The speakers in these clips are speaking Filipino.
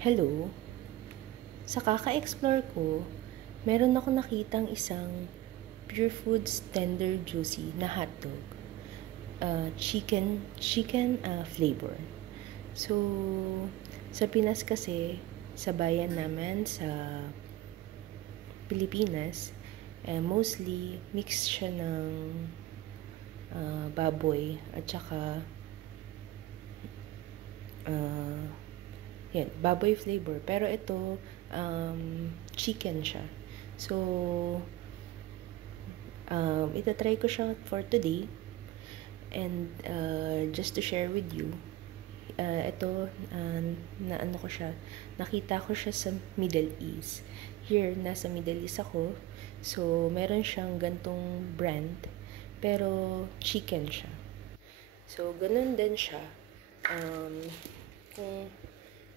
Hello, sa kaka-explore ko, meron ako nakitang isang Pure Foods Tender Juicy na hotdog. Chicken flavor. So, sa Pinas kasi, sa bayan naman, sa Pilipinas, mostly mix siya ng baboy at saka uh, baboy flavor. Pero ito, chicken siya. So, itatry ko siya for today. And just to share with you, ito, na ano ko siya, nakita ko siya sa Middle East. Here, nasa Middle East ako. So, meron siyang gantong brand. Pero, chicken siya. So, ganun din siya. Kung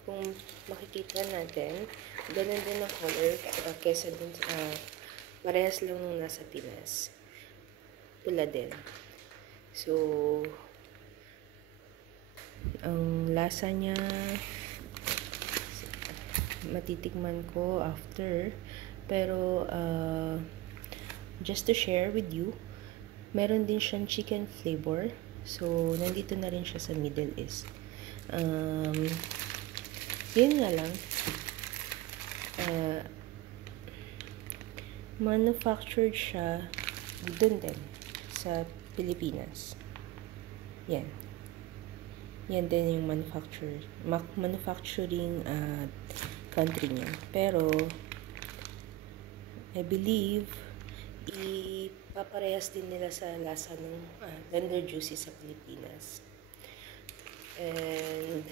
kung makikita natin, ganun din ang color kesa dun parehas lang nung nasa Pinas. Pula din. So, ang lasa niya matitikman ko after. Pero, just to share with you, meron din siyang chicken flavor. So, nandito na rin siya sa Middle East. Yun nga lang, manufactured siya dun din sa Pilipinas. Yan. Yan din yung manufacturing country niya. Pero, I believe, ipaparehas din nila sa lasa ng Tender Juicy sa Pilipinas. And,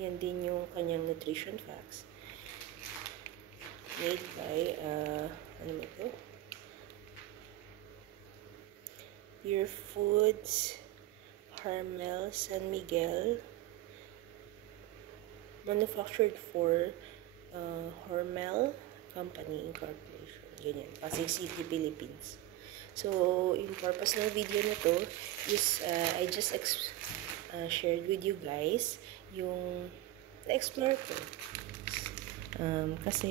yan din yung kanyang nutrition facts. Made by, ano ba ito? Pure Foods, Harmel, San Miguel. Manufactured for Hormel Company Incorporation. Ganyan. Pasig City, Philippines. So, yung purpose ng video na to is I just shared with you guys yung na-explore ko. Kasi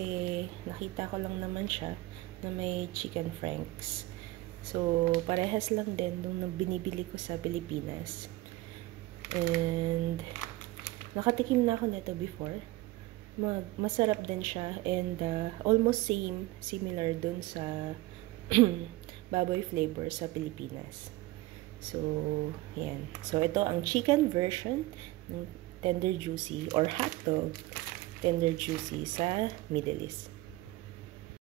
nakita ko lang naman siya na may chicken franks. So, parehas lang din nung binibili ko sa Pilipinas. And, nakatikim na ako nito before. Masarap din siya and almost similar dun sa baboy flavor sa Pilipinas. So, yan. So, ito ang chicken version ng Tender Juicy or hotdog Tender Juicy sa Middle East.